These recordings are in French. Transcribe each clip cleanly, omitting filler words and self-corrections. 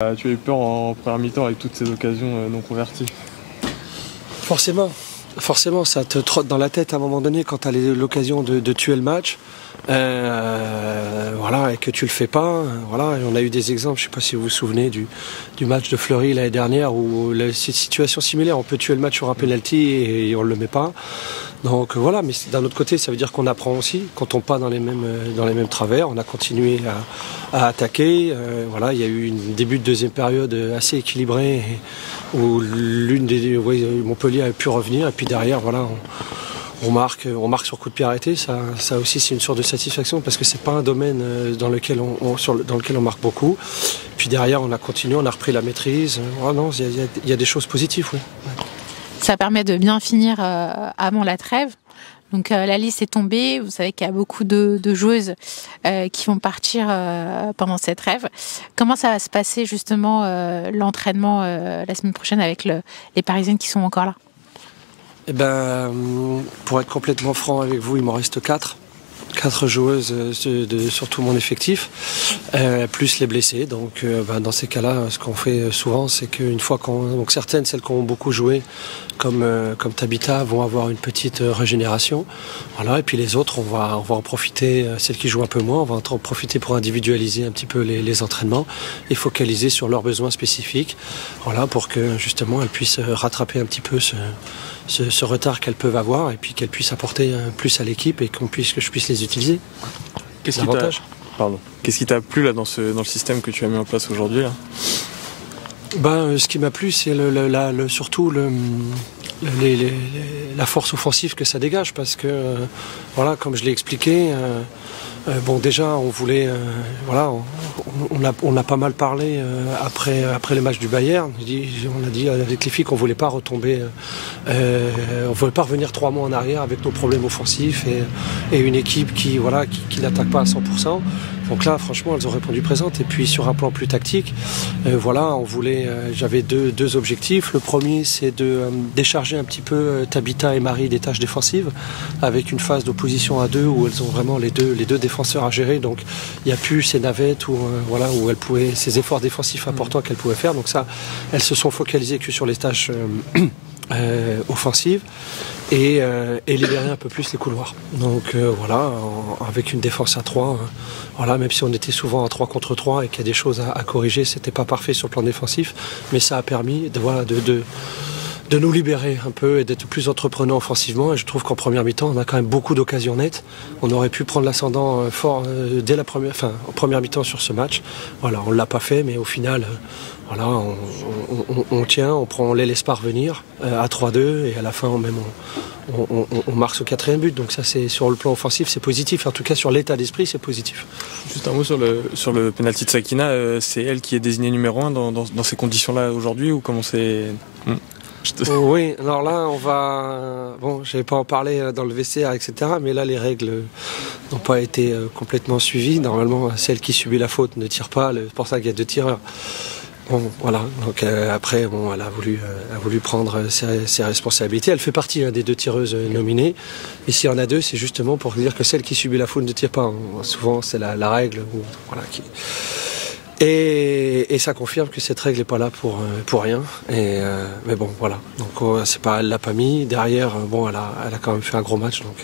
Tu as eu peur en première mi-temps avec toutes ces occasions non converties? Forcément, ça te trotte dans la tête à un moment donné quand tu as l'occasion de tuer le match. Voilà, et que tu le fais pas. Voilà, et on a eu des exemples, je ne sais pas si vous vous souvenez du match de Fleury l'année dernière où c'est une situation similaire. On peut tuer le match sur un penalty et on ne le met pas. Donc voilà, mais d'un autre côté, ça veut dire qu'on apprend aussi, qu'on tombe pas dans les mêmes travers. On a continué à attaquer. Voilà, il y a eu un début de deuxième période assez équilibré où Montpellier a pu revenir. Et puis derrière, voilà, on marque sur coup de pied arrêté. Ça aussi, c'est une source de satisfaction parce que c'est pas un domaine dans lequel on marque beaucoup. Puis derrière, on a continué, on a repris la maîtrise. Oh non, il y a des choses positives, oui. Ouais. Ça permet de bien finir avant la trêve. Donc la liste est tombée. Vous savez qu'il y a beaucoup de joueuses qui vont partir pendant cette trêve. Comment ça va se passer justement l'entraînement la semaine prochaine avec les Parisiennes qui sont encore là? Eh ben, pour être complètement franc avec vous, il m'en reste 4 joueuses sur tout mon effectif, plus les blessés. Donc dans ces cas-là, ce qu'on fait souvent, c'est qu'une fois donc certaines, celles qui ont beaucoup joué, comme Tabitha, vont avoir une petite régénération. Voilà, et puis les autres, on va en profiter, celles qui jouent un peu moins, on va en profiter pour individualiser un petit peu les entraînements et focaliser sur leurs besoins spécifiques. Voilà, pour que justement elles puissent rattraper un petit peu ce retard qu'elles peuvent avoir et puis qu'elles puissent apporter plus à l'équipe et que je puisse les utiliser. Qu'est-ce qui t'a plu là dans le système que tu as mis en place aujourd'hui là? Ce qui m'a plu, c'est surtout la force offensive que ça dégage parce que voilà, comme je l'ai expliqué, déjà on voulait on a pas mal parlé après le match du Bayern. On a dit avec les filles qu'on voulait pas retomber, on voulait pas revenir 3 mois en arrière avec nos problèmes offensifs et une équipe qui n'attaque pas à 100%. Donc là, franchement, elles ont répondu présentes. Et puis sur un plan plus tactique, j'avais deux objectifs. Le premier, c'est de décharger un petit peu Tabitha et Marie des tâches défensives, avec une phase d'opposition à 2 où elles ont vraiment les deux défenseurs à gérer. Donc il n'y a plus ces navettes où elles pouvaient, ces efforts défensifs importants qu'elles pouvaient faire. Donc ça, elles se sont focalisées que sur les tâches offensives. Et libérer un peu plus les couloirs. Donc avec une défense à 3, même si on était souvent à 3 contre 3 et qu'il y a des choses à corriger, c'était pas parfait sur le plan défensif, mais ça a permis de nous libérer un peu et d'être plus entreprenants offensivement. Et je trouve qu'en première mi-temps, on a quand même beaucoup d'occasions nettes. On aurait pu prendre l'ascendant fort dès en première mi-temps sur ce match. Voilà, on l'a pas fait, mais au final, on tient, on les laisse pas revenir à 3-2 et à la fin, on marque ce 4e but. Donc ça, c'est sur le plan offensif, c'est positif. En tout cas, sur l'état d'esprit, c'est positif. Juste un mot sur le penalty de Sakina. C'est elle qui est désignée numéro 1 dans ces conditions-là aujourd'hui ou comment c'est? Oui, alors là, je vais pas en parler dans le vestiaire, etc. Mais là, les règles n'ont pas été complètement suivies. Normalement, celle qui subit la faute ne tire pas. C'est pour ça qu'il y a 2 tireurs. Bon, voilà. Donc après, elle a voulu prendre ses responsabilités. Elle fait partie des 2 tireuses nominées. Et s'il y en a 2, c'est justement pour dire que celle qui subit la faute ne tire pas. Souvent, c'est la règle. Et ça confirme que cette règle n'est pas là pour rien. Mais bon, voilà. Donc c'est pas, elle l'a pas mis. Derrière, elle a quand même fait un gros match, donc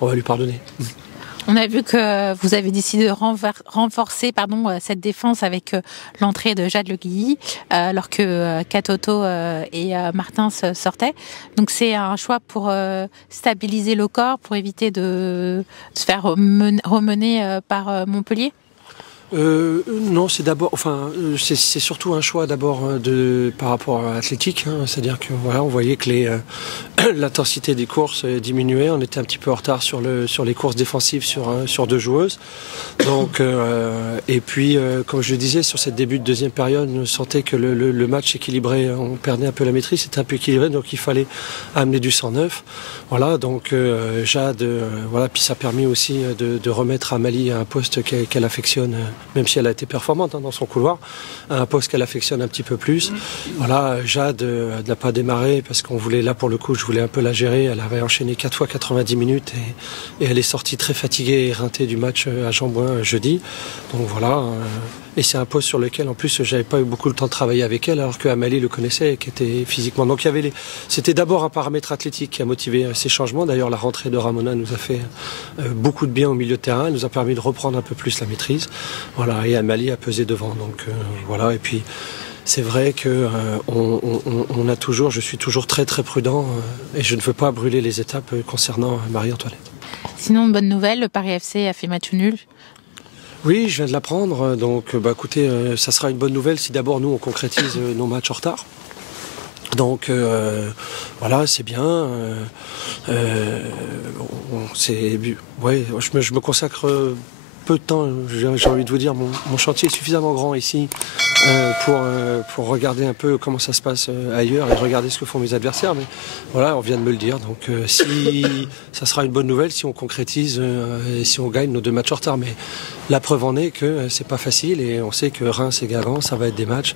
on va lui pardonner. On a vu que vous avez décidé de renforcer cette défense avec l'entrée de Jade Le Guilly, alors que Katoto et Martin sortaient. Donc c'est un choix pour stabiliser le corps, pour éviter de se faire remener par Montpellier. Non, c'est surtout un choix d'abord par rapport à l'athlétique, c'est-à-dire que on voyait que l'intensité des courses diminuait, on était un petit peu en retard sur les courses défensives sur 2 joueuses. Donc et puis comme je le disais, sur cette début de 2e période, on sentait que le match équilibré, on perdait un peu la maîtrise, c'était un peu équilibré, donc il fallait amener du 109. Voilà, donc Jade, puis ça a permis aussi de remettre Amalie à un poste qu'elle affectionne même si elle a été performante dans son couloir, à un poste qu'elle affectionne un petit peu plus. Voilà, Jade n'a pas démarré parce qu'on voulait, là pour le coup, je voulais un peu la gérer. Elle avait enchaîné 4 fois 90 minutes et elle est sortie très fatiguée et éreintée du match à Jean-Bouin jeudi. Donc voilà, et c'est un poste sur lequel en plus j'avais pas eu beaucoup le temps de travailler avec elle, alors que Amalie le connaissait et qui était physiquement. Donc il y avait c'était d'abord un paramètre athlétique qui a motivé ces changements. D'ailleurs, la rentrée de Ramona nous a fait beaucoup de bien au milieu de terrain, elle nous a permis de reprendre un peu plus la maîtrise. Voilà, et Amalie a pesé devant. Donc voilà, et puis c'est vrai que on a toujours, je suis toujours très très prudent et je ne veux pas brûler les étapes concernant Marie-Antoinette. Sinon, bonne nouvelle, le Paris FC a fait match nul. Oui, je viens de l'apprendre. Donc, écoutez, ça sera une bonne nouvelle si d'abord nous on concrétise nos matchs en retard. Donc voilà, c'est bien. Je me consacre peu de temps. J'ai envie de vous dire, mon chantier est suffisamment grand ici pour regarder un peu comment ça se passe ailleurs et regarder ce que font mes adversaires. Mais voilà, on vient de me le dire. Donc si ça sera une bonne nouvelle si on concrétise et si on gagne nos 2 matchs en retard. Mais la preuve en est que c'est pas facile et on sait que Reims et Guingamp, ça va être des matchs